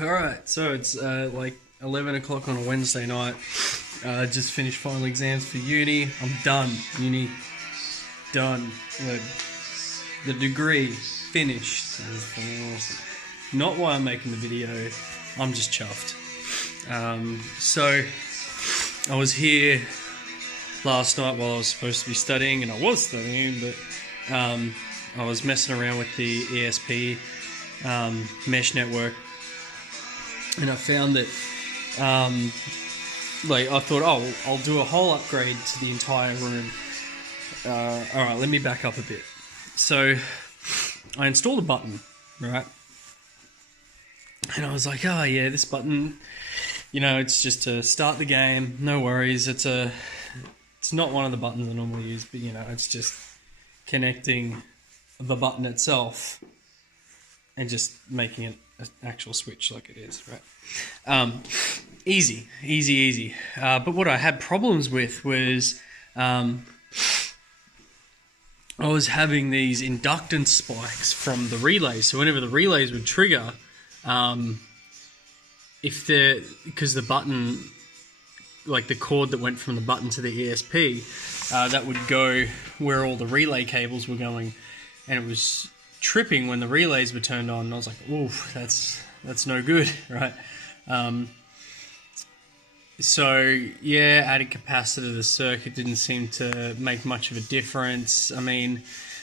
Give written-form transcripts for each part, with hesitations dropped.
Alright, so it's like 11 o'clock on a Wednesday night. Just finished final exams for uni. I'm done. Uni done. The degree finished. Awesome. Not why I'm making the video. I'm just chuffed. So I was here last night while I was supposed to be studying, and I was studying, but I was messing around with the ESP mesh network, and I found that I thought, oh, I'll do a whole upgrade to the entire room. Alright, let me back up a bit. So I installed a button, right? And I was like, oh yeah, this button, it's just to start the game, no worries. It's not one of the buttons I normally use, but it's just connecting the button itself and just making it an actual switch like it is, right? Easy. But what I had problems with was I was having these inductance spikes from the relays. So whenever the relays would trigger, because the button, like the cord that went from the button to the ESP, that would go where all the relay cables were going, and it was tripping when the relays were turned on. And I was like, oof, that's no good, right? So yeah, added capacitor to the circuit didn't seem to make much of a difference. I mean,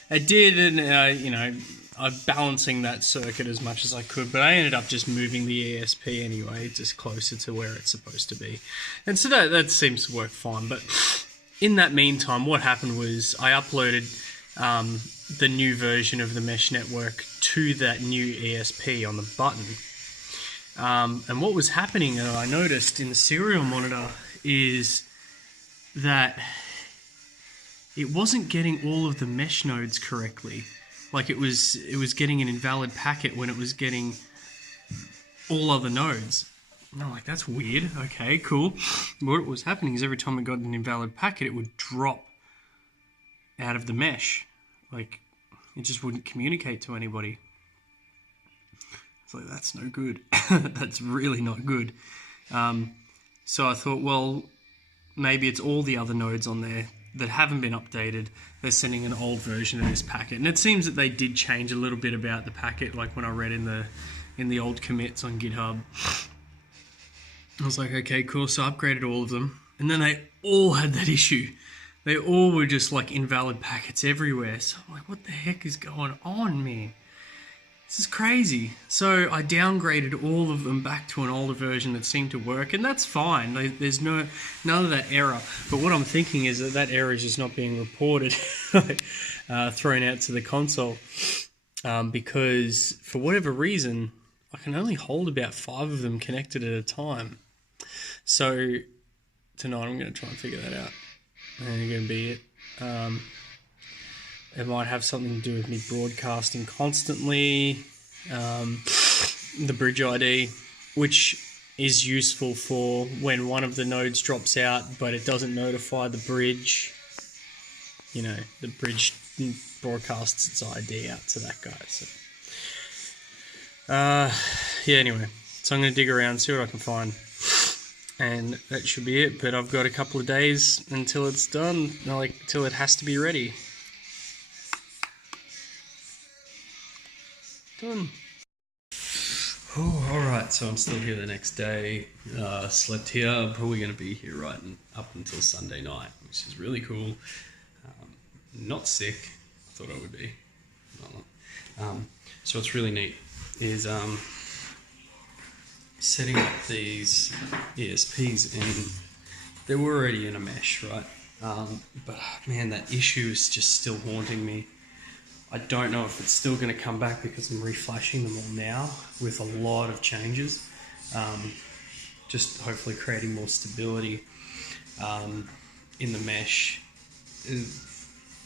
it did, and I'm balancing that circuit as much as I could, but I ended up just moving the ESP anyway, just closer to where it's supposed to be. And so that seems to work fine. But in that meantime, what happened was I uploaded the new version of the mesh network to that new ESP on the button. And what was happening, and I noticed in the serial monitor, is that it wasn't getting all of the mesh nodes correctly. Like it was getting an invalid packet when it was getting all other nodes. And I'm like, that's weird. Okay, cool. What was happening is every time it got an invalid packet, it would drop out of the mesh. Like, it just wouldn't communicate to anybody. It's like, that's no good. That's really not good. So I thought, well, maybe it's all the other nodes on there that haven't been updated. They're sending an old version of this packet. And it seems that they did change a little bit about the packet, like when I read in the old commits on GitHub. I was like, okay, cool. So I upgraded all of them. And then they all had that issue. They all were just like invalid packets everywhere. So I'm like, what the heck is going on, man? This is crazy. So I downgraded all of them back to an older version that seemed to work, and that's fine. There's none of that error. But what I'm thinking is that error is just not being reported, thrown out to the console, because for whatever reason, I can only hold about 5 of them connected at a time. So tonight I'm going to try and figure that out. And it's going to be it. It might have something to do with me broadcasting constantly. The bridge ID, which is useful for when one of the nodes drops out, but it doesn't notify the bridge. The bridge broadcasts its ID out to that guy. So, yeah. Anyway, so I'm going to dig around, see what I can find, and that should be it. But I've got a couple of days until it's done, till it has to be ready. Done. Alright, so I'm still here the next day. Slept here. I'm probably going to be here up until Sunday night, which is really cool. Not sick. I thought I would be. So what's really neat is setting up these ESPs, and they were already in a mesh, right? But man, that issue is just still haunting me. I don't know if it's still going to come back because I'm reflashing them all now with a lot of changes. Just hopefully creating more stability in the mesh.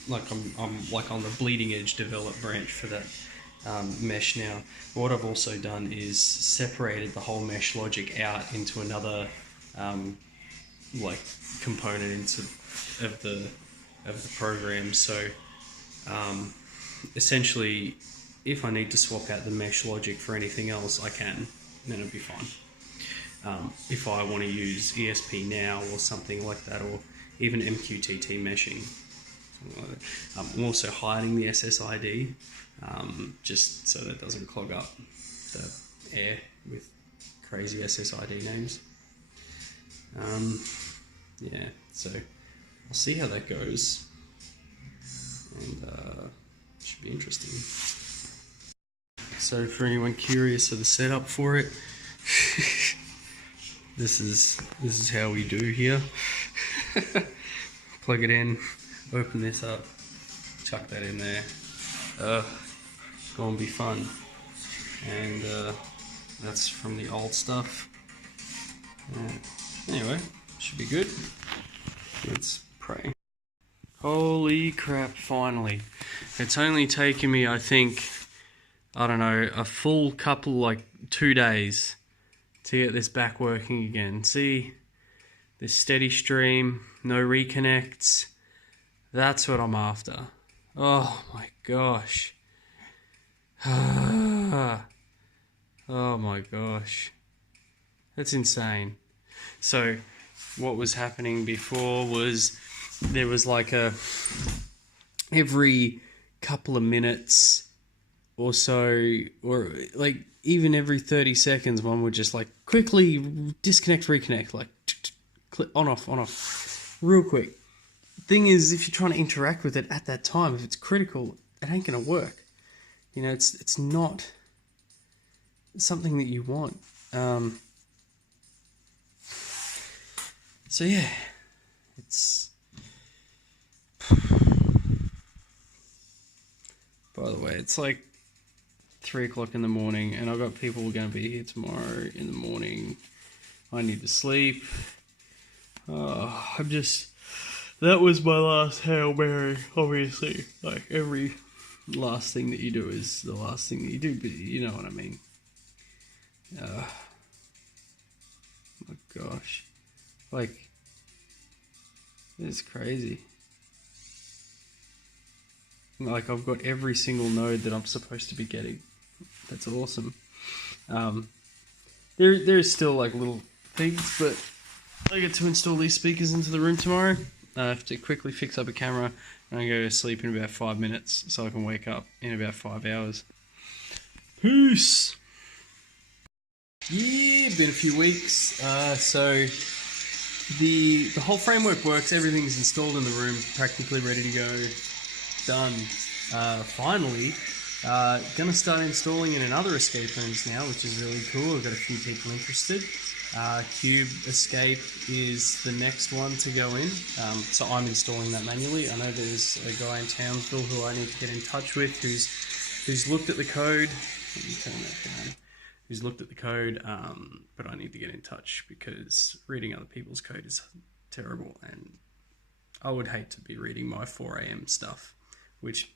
Like I'm like on the bleeding edge develop branch for that mesh now. What I've also done is separated the whole mesh logic out into another component of the program. So essentially, if I need to swap out the mesh logic for anything else, I can. then it'll be fine. If I want to use ESP now or something like that, or even MQTT meshing, something like that. I'm also hiding the SSID just so that it doesn't clog up the air with crazy SSID names. Yeah, so I'll see how that goes, and it should be interesting. So for anyone curious of the setup for it, this is how we do here. Plug it in, open this up, chuck that in there. It's gonna be fun. And that's from the old stuff. Anyway, should be good. Let's pray. Holy crap, finally. It's only taken me, I think, I don't know, a full couple, like 2 days to get this back working again. See, this steady stream, no reconnects. That's what I'm after. Oh my gosh. Oh my gosh. That's insane. So, what was happening before was there was like every couple of minutes or so, or like even every 30 seconds, one would just like quickly disconnect, reconnect, like on off, real quick. Thing is, if you're trying to interact with it at that time, if it's critical, it ain't gonna work. You know, it's not something that you want. So yeah, it's. By the way, it's like 3 o'clock in the morning, and I've got people going to be here tomorrow in the morning. I need to sleep. That was my last Hail Mary, obviously. Like, every last thing that you do is the last thing that you do, but you know what I mean. My gosh. Like, it's crazy. Like, I've got every single node that I'm supposed to be getting. That's awesome. There's still like little things, but I get to install these speakers into the room tomorrow. I have to quickly fix up a camera, and I go to sleep in about 5 minutes so I can wake up in about 5 hours. Peace! Yeah, been a few weeks. So the whole framework works. Everything's installed in the room, practically ready to go. Done. Finally, gonna start installing it in other escape rooms now, which is really cool. I've got a few people interested. Cube Escape is the next one to go in, so I'm installing that manually. I know there's a guy in Townsville who I need to get in touch with who's looked at the code. Let me turn that down. Who's looked at the code, but I need to get in touch because reading other people's code is terrible, and I would hate to be reading my 4 a.m. stuff, which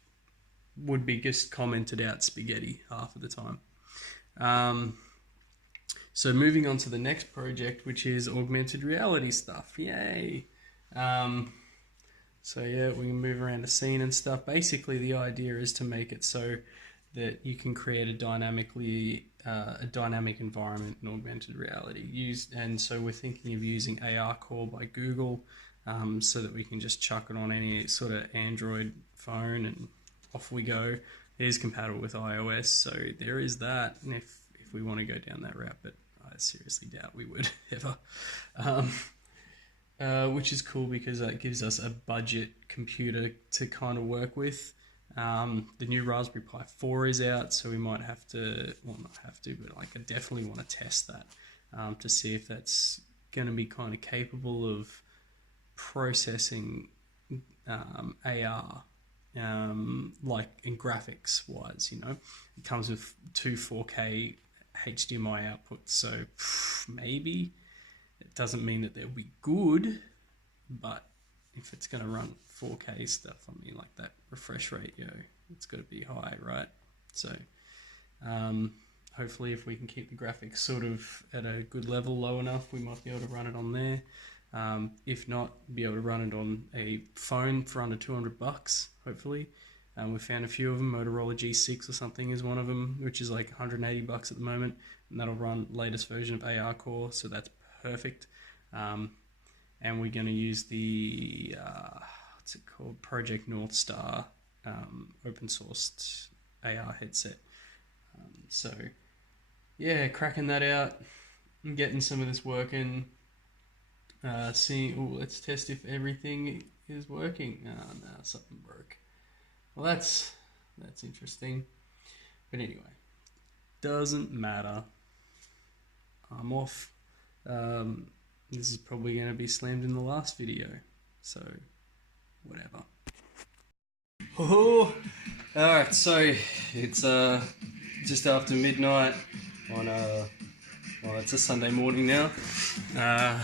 would be just commented out spaghetti half of the time. So moving on to the next project, which is augmented reality stuff. Yay! So yeah, we can move around the scene and stuff. Basically, the idea is to make it so that you can create a dynamic environment in augmented reality. And so we're thinking of using AR Core by Google, so that we can just chuck it on any sort of Android phone and off we go. It is compatible with iOS, so there is that. And if we want to go down that route, but I seriously doubt we would ever. Which is cool because that gives us a budget computer to kind of work with. The new Raspberry Pi 4 is out, so we might have to, well, not have to, but like I definitely want to test that to see if that's going to be kind of capable of processing AR, like in graphics wise, you know. It comes with 2 4K HDMI outputs, so maybe it doesn't mean that they'll be good, but if it's going to run 4K stuff, I mean, like that refresh rate, it's got to be high, right? So hopefully if we can keep the graphics sort of at a good level, low enough, we might be able to run it on there. If not, be able to run it on a phone for under $200, hopefully. We found a few of them. Motorola G6 or something is one of them, which is like $180 at the moment. and that'll run latest version of AR Core, so that's perfect. And we're going to use the what's it called, Project North Star open sourced AR headset. So yeah, cracking that out and getting some of this working. Let's test if everything is working. Oh no, something broke. Well, that's interesting. But anyway, doesn't matter. I'm off. This is probably going to be slammed in the last video, so whatever. Oh, alright, so it's just after midnight on well, it's a Sunday morning now. What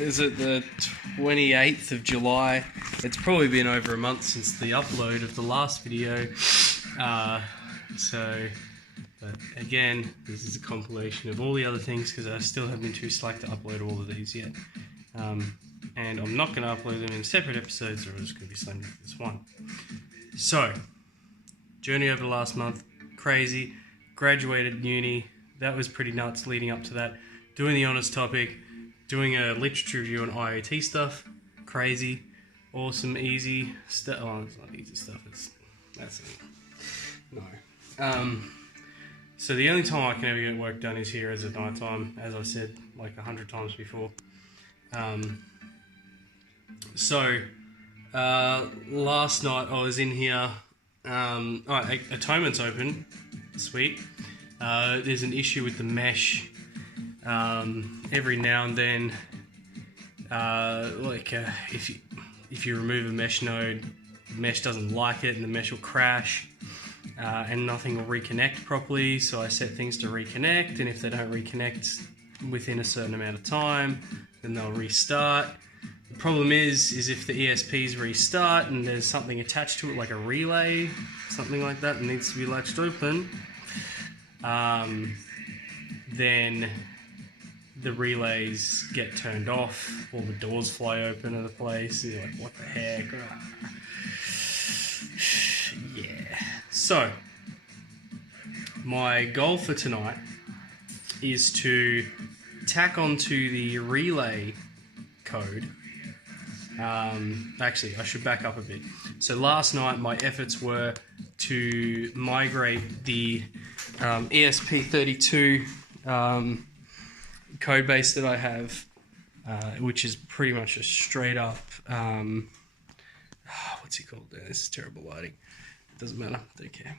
is it, the 28th of July. It's probably been over a month since the upload of the last video. But again, this is a compilation of all the other things because I still have been too slack to upload all of these yet. And I'm not going to upload them in separate episodes, or I'm just going to be slammed into this one. So, journey over the last month, crazy. Graduated uni, that was pretty nuts leading up to that. Doing the honours topic, doing a literature review on IoT stuff, crazy, awesome, easy stuff. Oh, it's not easy stuff, that's it. No. So the only time I can ever get work done is here as at night time, as I've said like 100 times before. Last night I was in here. Alright, Atonement's open. Sweet. There's an issue with the mesh. Every now and then, if you remove a mesh node, the mesh doesn't like it and the mesh will crash. And nothing will reconnect properly, so I set things to reconnect, and if they don't reconnect within a certain amount of time, then they'll restart. The problem is if the ESPs restart and there's something attached to it, like a relay, something like that needs to be latched open, then the relays get turned off, all the doors fly open in the place, and you're like, what the heck? Yeah. So, my goal for tonight is to tack onto the relay code. Actually, I should back up a bit. So last night my efforts were to migrate the ESP32 code base that I have, which is pretty much a straight up, what's he called? This is terrible lighting. Doesn't matter, don't care.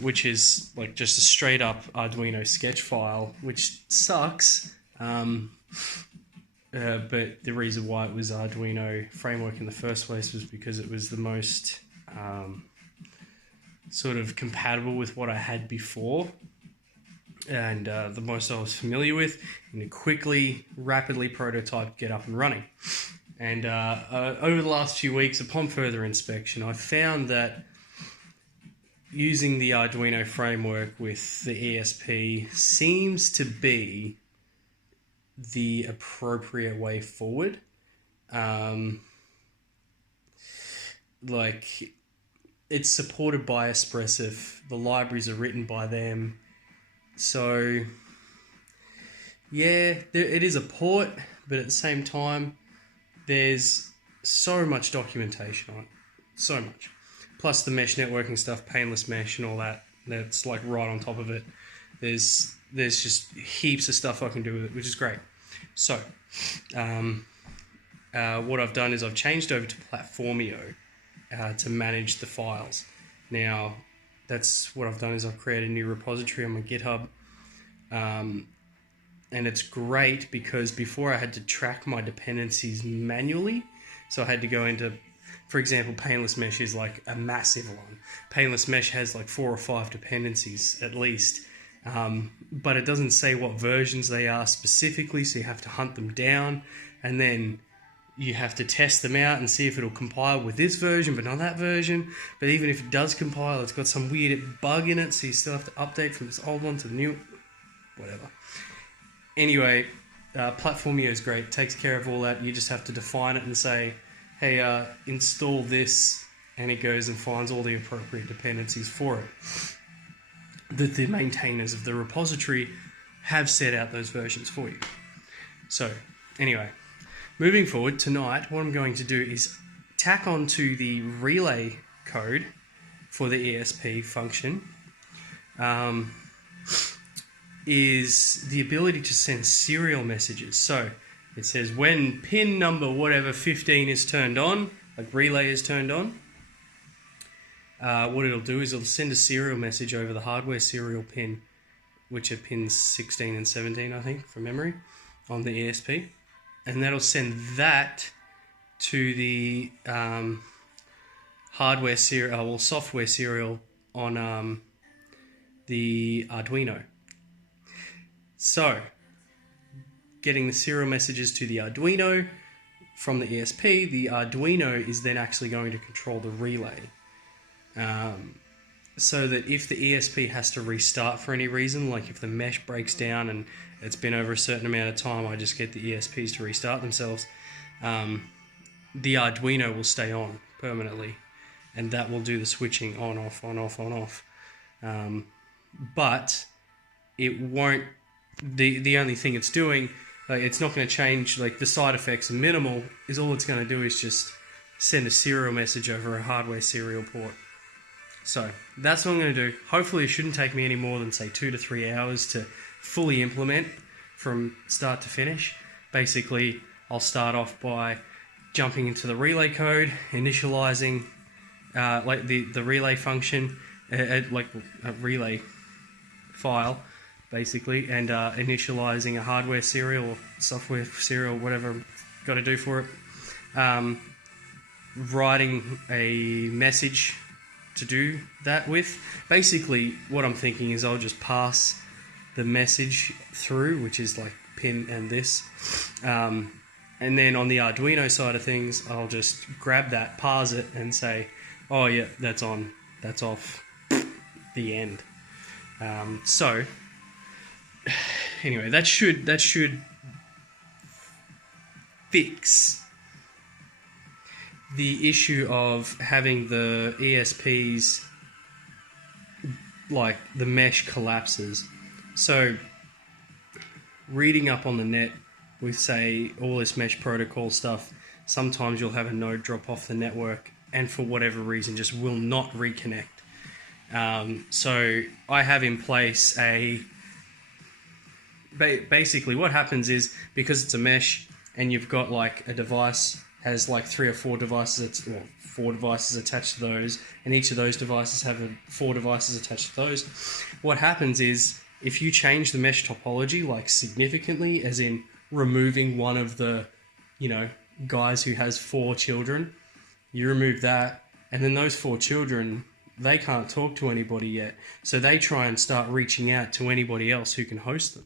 Which is like just a straight up Arduino sketch file, which sucks. But the reason why it was Arduino framework in the first place was because it was the most sort of compatible with what I had before, and the most I was familiar with, and to quickly, rapidly prototype, get up and running. And over the last few weeks, upon further inspection, I found that using the Arduino framework with the ESP seems to be the appropriate way forward. It's supported by Espressif, the libraries are written by them, so yeah, it is a port, but at the same time, there's so much documentation on it, so much. Plus the mesh networking stuff, painless mesh and all that, that's like right on top of it. There's just heaps of stuff I can do with it, which is great. So, what I've done is I've changed over to Platformio to manage the files. Now, that's what I've done is I've created a new repository on my GitHub. And it's great because before I had to track my dependencies manually. So I had to go into, for example, Painless Mesh is like a massive one. Painless Mesh has like 4 or 5 dependencies at least. But it doesn't say what versions they are specifically, so you have to hunt them down. And then you have to test them out and see if it'll compile with this version, but not that version. But even if it does compile, it's got some weird bug in it, so you still have to update from this old one to the new, whatever. Anyway, Platformio is great. It takes care of all that. You just have to define it and say, hey, install this and it goes and finds all the appropriate dependencies for it. That the maintainers of the repository have set out those versions for you. So, anyway, moving forward, tonight, what I'm going to do is tack onto the relay code for the ESP function is the ability to send serial messages. So, it says when pin number whatever 15 is turned on, like relay is turned on, what it'll do is it'll send a serial message over the hardware serial pin, which are pins 16 and 17, I think, from memory, on the ESP. And that'll send that to the hardware serial, or software serial on the Arduino. So, getting the serial messages to the Arduino from the ESP, the Arduino is then actually going to control the relay. So that if the ESP has to restart for any reason, like if the mesh breaks down and it's been over a certain amount of time, I just get the ESPs to restart themselves, the Arduino will stay on permanently, and that will do the switching on, off, on, off, on, off. But it won't, the only thing it's doing, like, it's not going to change, like the side effects are minimal, is all it's going to do is just send a serial message over a hardware serial port. So that's what I'm going to do. Hopefully it shouldn't take me any more than, say, 2 to 3 hours to fully implement from start to finish. Basically, I'll start off by jumping into the relay code, initializing like the relay function, like a relay file, basically, and initializing a hardware serial or software serial, whatever I've got to do for it. Writing a message to do that with. Basically, what I'm thinking is I'll just pass the message through, which is like pin and this. And then on the Arduino side of things, I'll just grab that, parse it, and say, oh yeah, that's on, that's off, the end. So, anyway, that should fix the issue of having the ESPs, like the mesh collapses. So, reading up on the net with, say, all this mesh protocol stuff, sometimes you'll have a node drop off the network and for whatever reason just will not reconnect. So I have in place basically what happens is, because it's a mesh and you've got like a device has like 3 or 4 devices, 4 devices attached to those, and each of those devices have 4 devices attached to those. What happens is, if you change the mesh topology like significantly, as in removing one of the, guys who has 4 children, you remove that, and then those 4 children, they can't talk to anybody yet, so they try and start reaching out to anybody else who can host them.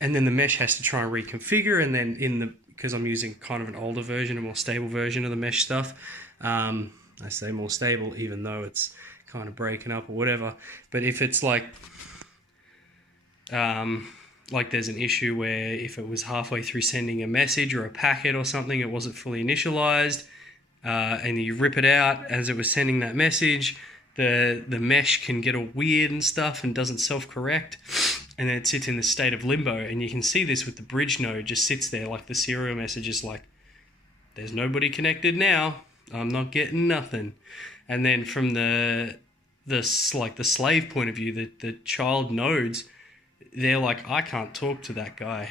And then the mesh has to try and reconfigure, and then because I'm using kind of an older version, a more stable version of the mesh stuff, I say more stable even though it's kind of breaking up or whatever, but if it's like there's an issue where if it was halfway through sending a message or a packet or something, it wasn't fully initialized, and you rip it out as it was sending that message, the mesh can get all weird and stuff and doesn't self-correct, and then it sits in this state of limbo. And you can see this with the bridge node, just sits there like the serial message is like, there's nobody connected now, I'm not getting nothing. And then from the slave point of view, the child nodes, they're like, I can't talk to that guy,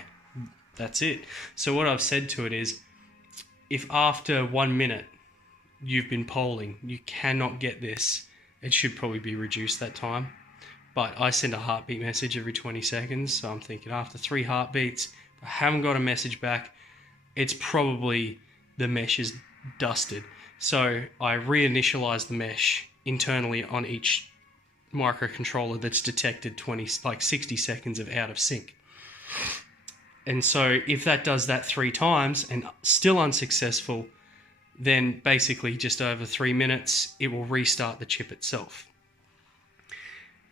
that's it. So what I've said to it is, if after 1 minute you've been polling, you cannot get this, it should probably be reduced that time. But I send a heartbeat message every 20 seconds, so I'm thinking after 3 heartbeats, if I haven't got a message back, it's probably the mesh is dusted. So I reinitialize the mesh internally on each microcontroller that's detected 60 seconds of out of sync. And so if that does that 3 times and still unsuccessful, then basically just over 3 minutes, it will restart the chip itself.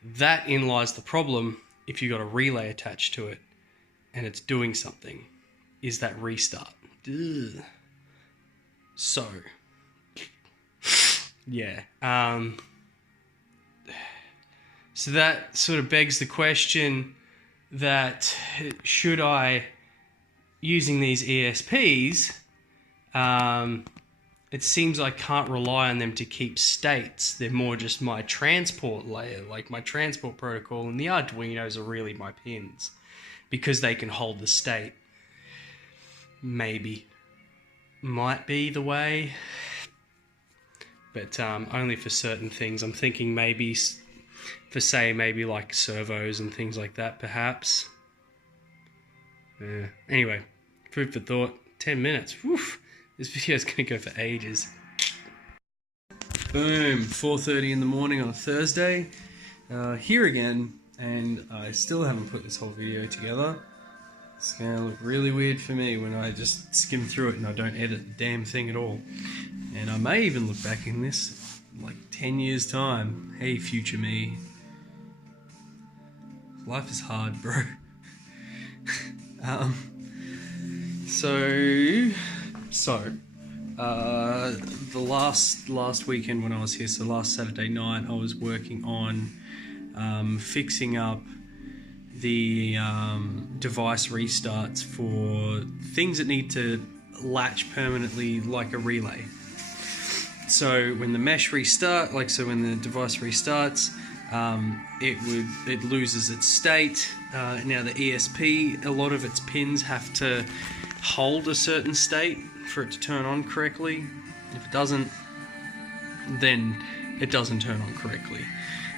That in lies the problem if you've got a relay attached to it and it's doing something, is that restart. Ugh. So, yeah. So that sort of begs the question that should I, using these ESPs, it seems I can't rely on them to keep states. They're more just my transport layer, like my transport protocol, and the Arduinos are really my pins because they can hold the state. Maybe. Might be the way, but only for certain things. I'm thinking maybe for, say, maybe like servos and things like that, perhaps. Anyway, food for thought. 10 minutes. Woof. This video is going to go for ages. Boom. 4:30 in the morning on a Thursday. Here again, and I still haven't put this whole video together. It's going to look really weird for me when I just skim through it and I don't edit the damn thing at all. And I may even look back in this like 10 years time. Hey, future me. Life is hard, bro. The last weekend when I was here, so last Saturday night, I was working on fixing up the device restarts for things that need to latch permanently, like a relay. So when the mesh restart, when the device restarts, it loses its state. Now the ESP, a lot of its pins have to hold a certain state for it to turn on correctly. If it doesn't, then it doesn't turn on correctly.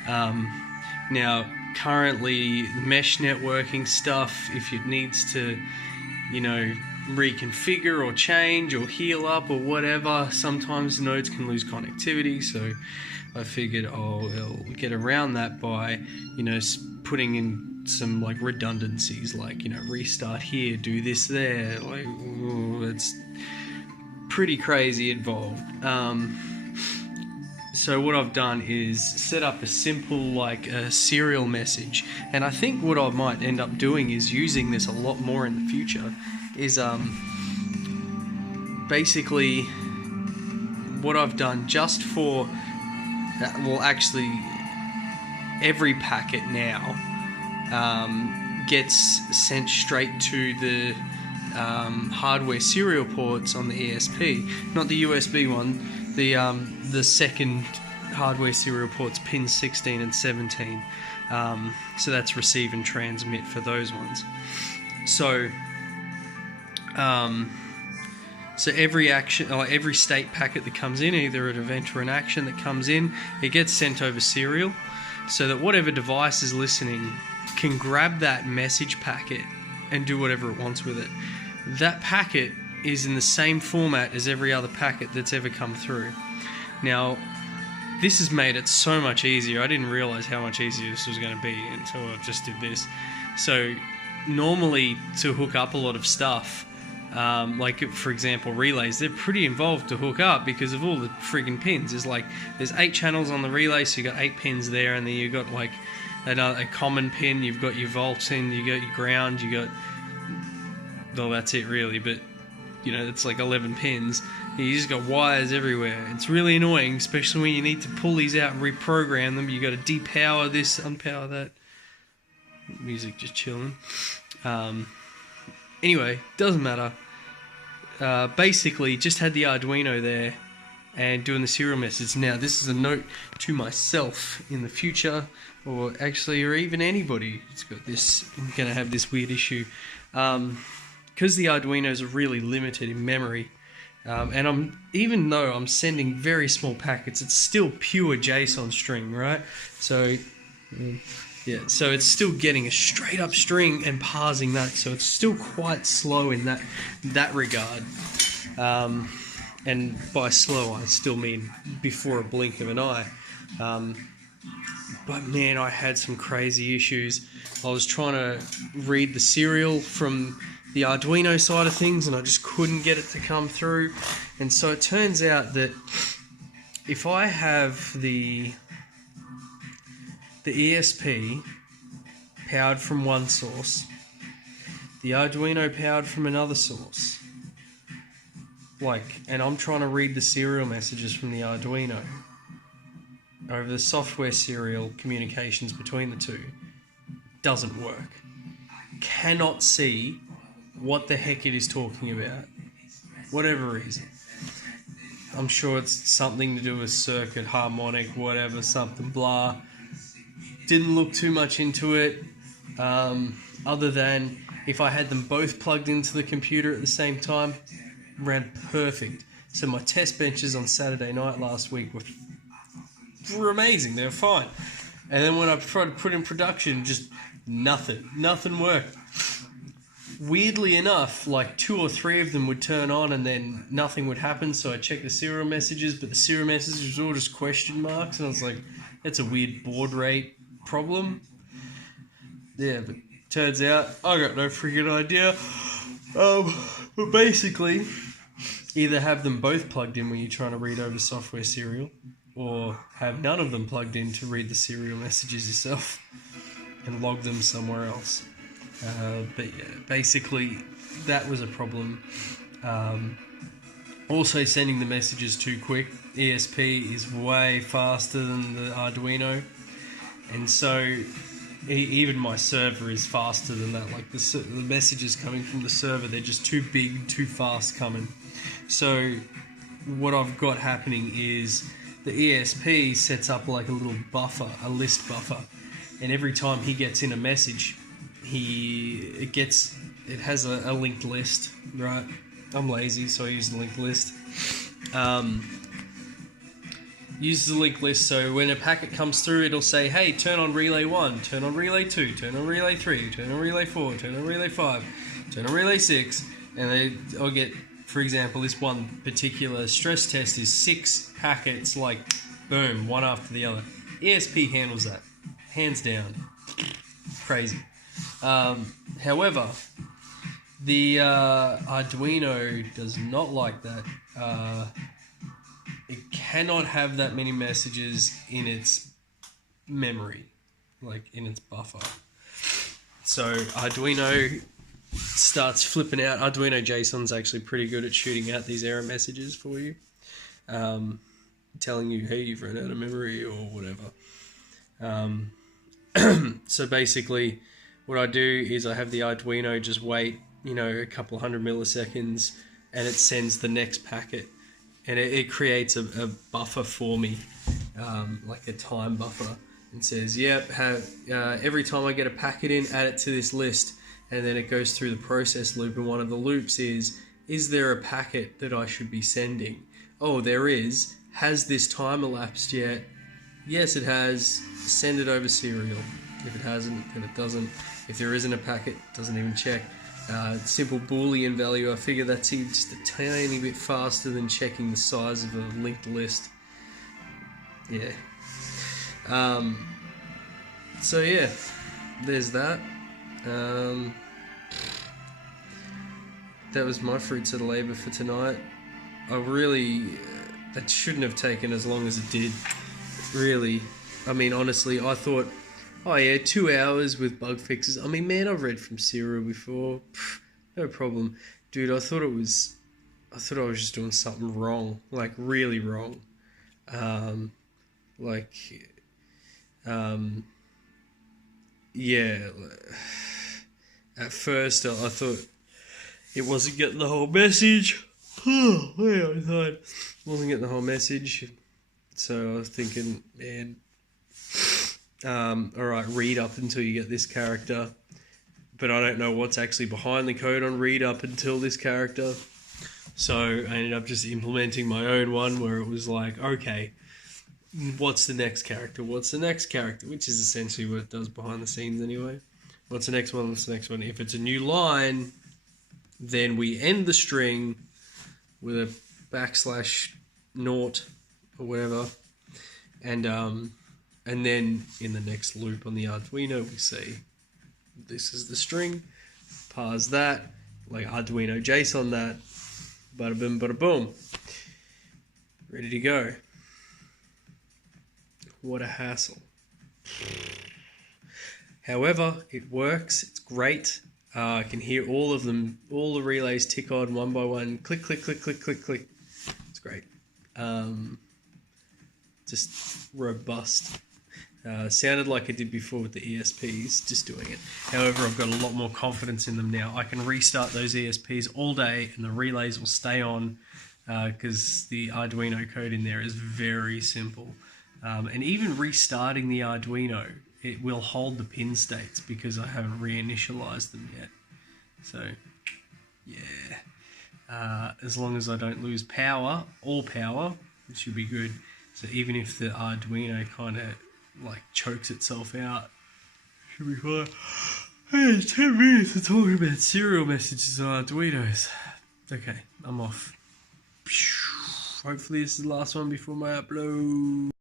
Now currently the mesh networking stuff, if it needs to, reconfigure or change or heal up or whatever, sometimes nodes can lose connectivity, so I figured I'll get around that by putting in some like redundancies, like restart here, do this there. Like, it's pretty crazy involved. So what I've done is set up a simple like a serial message, and I think what I might end up doing is using this a lot more in the future. Is basically what I've done just for actually every packet now gets sent straight to the hardware serial ports on the ESP, not the USB one. The second hardware serial ports, pins 16 and 17. So that's receive and transmit for those ones. So every action or every state packet that comes in, either an event or an action that comes in, it gets sent over serial, so that whatever device is listening can grab that message packet and do whatever it wants with it. That packet is in the same format as every other packet that's ever come through. Now, this has made it so much easier. I didn't realize how much easier this was going to be until I just did this. So normally to hook up a lot of stuff, like for example relays, they're pretty involved to hook up because of all the friggin' pins. There's 8 channels on the relay, so you got 8 pins there, and then you got like a common pin, you've got your volts in, you got your ground, you got, well, that's it really, but it's like 11 pins. You just got wires everywhere. It's really annoying, especially when you need to pull these out and reprogram them. You got to depower this, unpower that. Music just chilling. Anyway, doesn't matter. Basically, just had the Arduino there and doing the serial message. Now, this is a note to myself in the future, or even anybody who's got this, going to have this weird issue. Because the Arduinos are really limited in memory, and even though I'm sending very small packets, it's still pure JSON string, right? So yeah, so it's still getting a straight up string and parsing that, so it's still quite slow in that regard. And by slow, I still mean before a blink of an eye. But man, I had some crazy issues. I was trying to read the serial from the Arduino side of things, and I just couldn't get it to come through. And so it turns out that if I have the ESP powered from one source, the Arduino powered from another source, and I'm trying to read the serial messages from the Arduino, over the software serial communications between the two doesn't work. Cannot see what the heck it is talking about. Whatever reason. I'm sure it's something to do with circuit, harmonic, whatever, something, blah. Didn't look too much into it, other than if I had them both plugged into the computer at the same time, ran perfect. So my test benches on Saturday night last week were amazing. They were fine. And then when I tried to put in production, just nothing worked. Weirdly enough, like 2 or 3 of them would turn on and then nothing would happen. So I checked the serial messages, but the serial messages were all just question marks. And I was like, that's a weird baud rate problem. Yeah, but turns out I got no freaking idea. But basically, either have them both plugged in when you're trying to read over software serial, or have none of them plugged in to read the serial messages yourself and log them somewhere else. But yeah, basically that was a problem. Also sending the messages too quick. ESP is way faster than the Arduino, and so even my server is faster than that. Like the messages coming from the server, they're just too big, too fast coming. So what I've got happening is the ESP sets up like a little buffer, a list buffer, and every time he gets in a message, it has a linked list, right? I'm lazy, so I use the linked list. Uses the linked list, so when a packet comes through, it'll say, hey, turn on relay 1, turn on relay 2, turn on relay 3, turn on relay 4, turn on relay 5, turn on relay 6, and I'll get, for example, this one particular stress test is 6 packets, like, boom, one after the other. ESP handles that, hands down. Crazy. However, the Arduino does not like that. It cannot have that many messages in its memory, like in its buffer. So Arduino starts flipping out. Arduino JSON's actually pretty good at shooting out these error messages for you, telling you, hey, you've run out of memory or whatever. So basically what I do is I have the Arduino just wait, a couple 100 milliseconds, and it sends the next packet. And it creates a buffer for me, like a time buffer, and says, yep, every time I get a packet in, add it to this list. And then it goes through the process loop, and one of the loops is there a packet that I should be sending? Oh, there is. Has this time elapsed yet? Yes, it has. Send it over serial. If it hasn't, then it doesn't. If there isn't a packet, it doesn't even check. Simple Boolean value, I figure that's just a tiny bit faster than checking the size of a linked list. Yeah. So yeah, there's that. That was my fruits of the labour for tonight. That shouldn't have taken as long as it did. Really. I mean, honestly, I thought, oh yeah, 2 hours with bug fixes. I mean, man, I've read from Zero before. No problem. Dude, I thought I was just doing something wrong. Like, really wrong. Yeah. At first, I thought it wasn't getting the whole message. I thought it wasn't getting the whole message. So I was thinking, man, alright, read up until you get this character, but I don't know what's actually behind the code on read up until this character, so I ended up just implementing my own one where it was like, okay, what's the next character, which is essentially what it does behind the scenes anyway. What's the next one? If it's a new line, then we end the string with a /0 or whatever, and then in the next loop on the Arduino, we say, this is the string, parse that, like Arduino JSON that, bada boom, bada boom. Ready to go. What a hassle. However, it works, it's great. I can hear all of them, all the relays tick on one by one, click, click, click, click, click, click. It's great. It's just robust. Sounded like it did before with the ESPs, just doing it. However, I've got a lot more confidence in them now. I can restart those ESPs all day and the relays will stay on because the Arduino code in there is very simple. And even restarting the Arduino, it will hold the pin states because I haven't reinitialized them yet. So, yeah. As long as I don't lose power, all power, it should be good. So even if the Arduino kind of like chokes itself out, should be fine. Hey, 10 minutes of talking about serial messages on Arduinos. Okay, I'm off. Hopefully this is the last one before my upload.